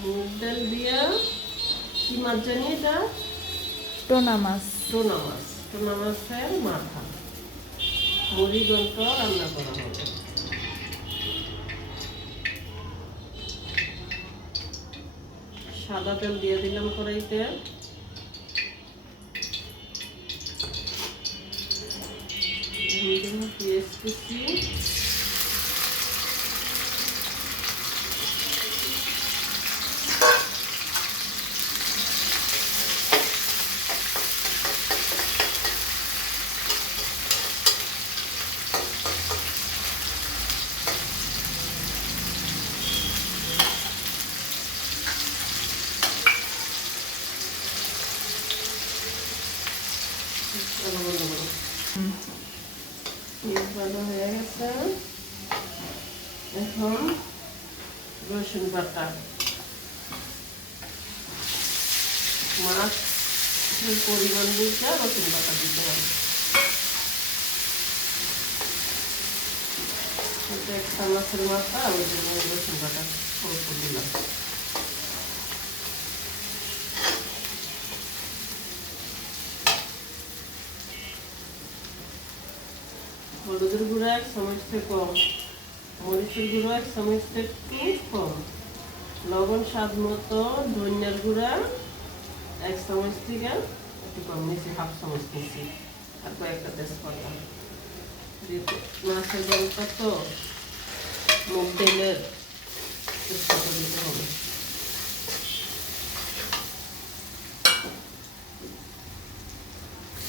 মুগ ডাল দিয়া কি মাছ জানি এটা? টোনা মাছ। টোনা মাছ। টোনা মাছের মাথা মুড়ি ঘন্ট রান্না করা হবে। সাদা তেল দিয়ে দিলাম কড়াইতে। পেঁয়াজ কুচি, পেঁয়াজ ভাজা হয়ে গেছে। এখন রসুন বাটা, মাছের পরিমাণ বুঝে রসুন বাটা দিতে হবে। একটা মাছের মাথা, ওই জন্য রসুন বাটা অল্প দিলাম। হলুদের গুঁড়া 1 চামচ থেকে কম, মরিচের গুঁড়া 1 চামচ থেকে একটু কম, লবণ স্বাদ মতো, ধনিয়ার গুঁড়া 1 চামচ থেকে একটু কম নিয়েছি, 1/2 চামচ নিয়েছি, আর কয়েকটা তেজপাতা। মাছের জলটা তো মুগ ডালের তেজপাতা দিতে হবে।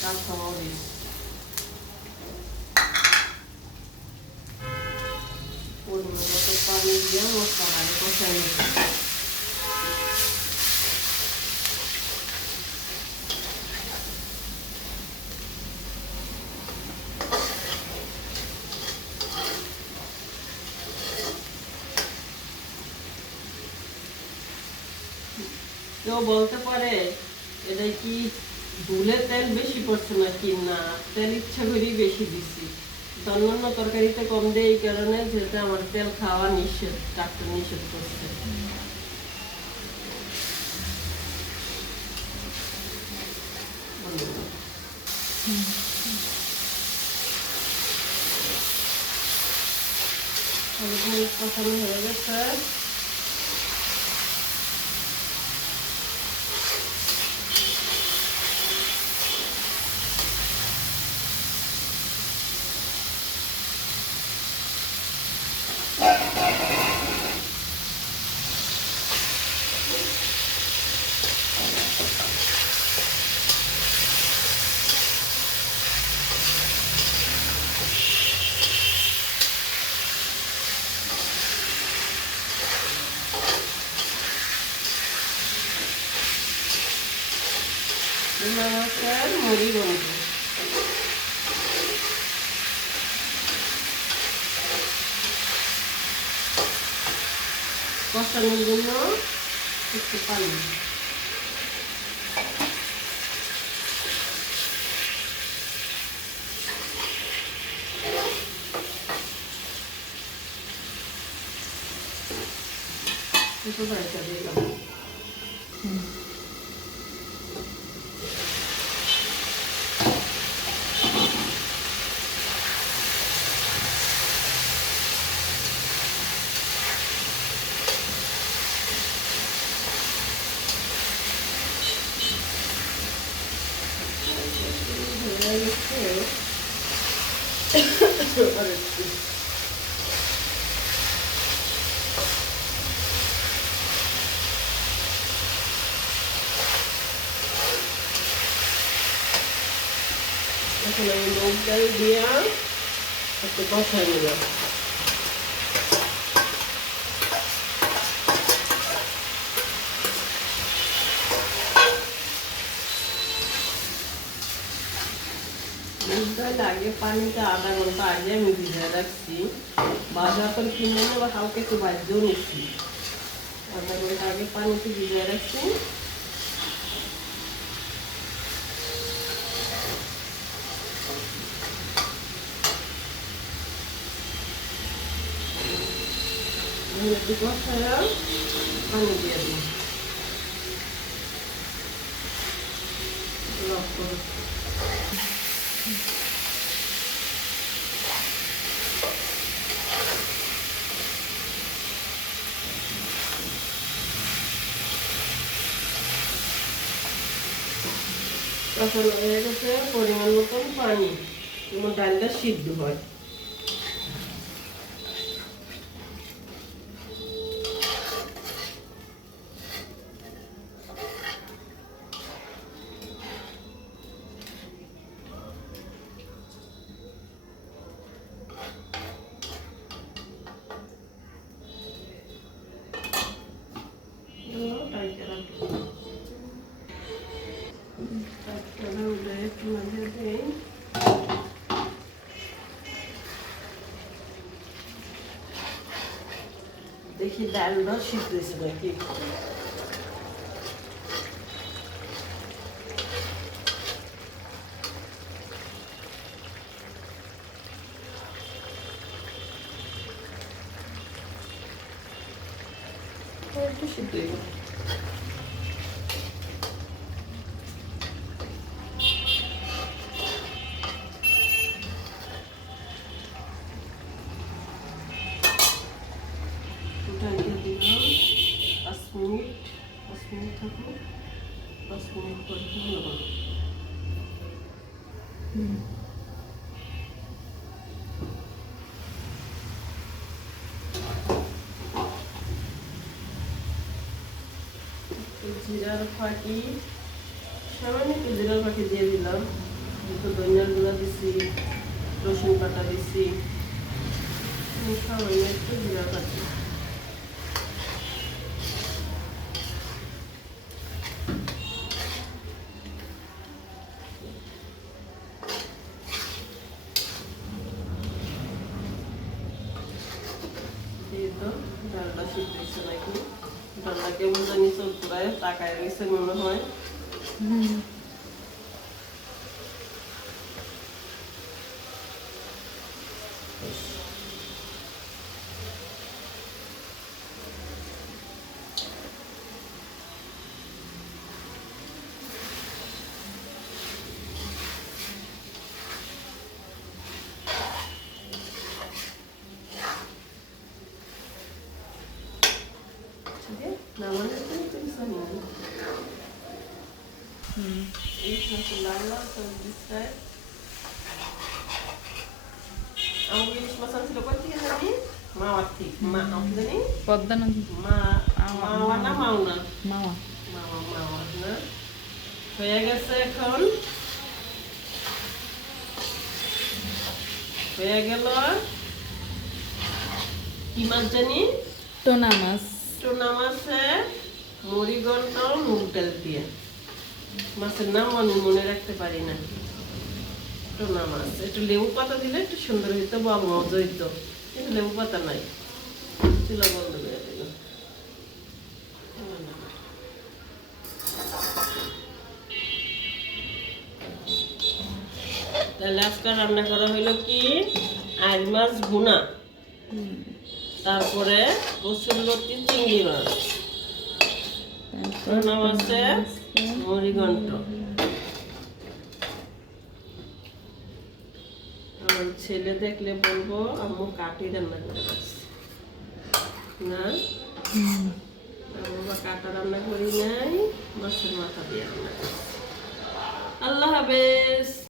কাঁচামরিচ, পরিমাণ মতো পানি দিয়ে মশলাটাকে কষাই নিতে। কেউ বলতে পারে এটা কি ভুলে তেল বেশি পড়ছে না কি? না, তেল ইচ্ছা করেই বেশি দিছি। অন্যান্য তরকারিতে কম দেয় এই কারণে, যেটা আমার তেল খাওয়া নিষেধ, ডাক্তার নিষেধ করছে। কষানো হয়ে গেছে। মাছের মুড়ি ঘন্ট, কষানোর জন্য একটু পানি, একটু ভাজা দিলাম। এখন আমি মুগ ডাল দিয়ে একটু কষাই নিলাম। মুগ ডাল আগে পানিতে আধা ঘন্টা আগে আমি ভিজিয়ে রাখছি, বাজার করে কিনে নিয়ে বা কালকে একটু ভাজতেও নিচ্ছি। আধা ঘন্টা আগে পানিতে ভিজিয়ে রাখছি। একটু কষায়া পানি দিয়ে দিই। লবণ কষানো হয়ে গেছে, পরিমাণ মতন পানি, যেন ডালটা সিদ্ধ হয়। দেখি ডালটা সিদ্ধ হয়েছে নাকি। একটু সিদ্ধ হইব। ঢাকিয়ে দিলাম 5 মিনিট। 5 মিনিট থাকুক। 5 মিনিট পর লবণ। জিরার ফাঁকি, সামান্য একটু জিরার ফাঁকি দিয়ে দিলাম, একটু ধনিয়ার গুঁড়া দিছি, রসুন বাটা দিছি, সামান্য একটু জিরার ফাঁকি। দিয়ে তো ডালটা সিদ্ধ হয়েছে নাকি, ডালটা কেমন জানি চোখটায় তাকায় গেছে মনে হয়। নামানোর জন্য তুমি জানি এই সাথে লাগলা সবজিটায় আমার ইলিশ মাছ আনছিল কোথা থেকে জানি, মাওয়ার থেকে। মা জানি পদ্মা নদী, মাওয়া না মাওনা, মাওয়া। মাওয়া না। হয়ে গেছে, এখন হয়ে গেল। কি মাছ জানি? টোনা মাছ। টোনা মাছে মুড়িঘণ্ট মুগ ডাল দিয়ে। মাছের নাম মনে রাখতে পারি না। টোনা মাছ একটু লেবু পাতা দিলে একটু সুন্দর হইতো বা মজা হইতো, কিন্তু লেবু পাতা নাই। চুলা বন্ধ করে দিল। তাহলে আজকে রান্না করা হইলো কি, আর মাছ ভুনা, তারপরে কচুরলতি চিংড়ি মাছ, টোনা মাছে মুড়িঘণ্ট। আমার ছেলে দেখলে বলবো আম্মু কাটি রান্না করে রাখছে না, আম্মু কাটা রান্না করি নাই, মাছের মাথা দিয়ে রান্না করছি। আল্লাহ হাফেজ।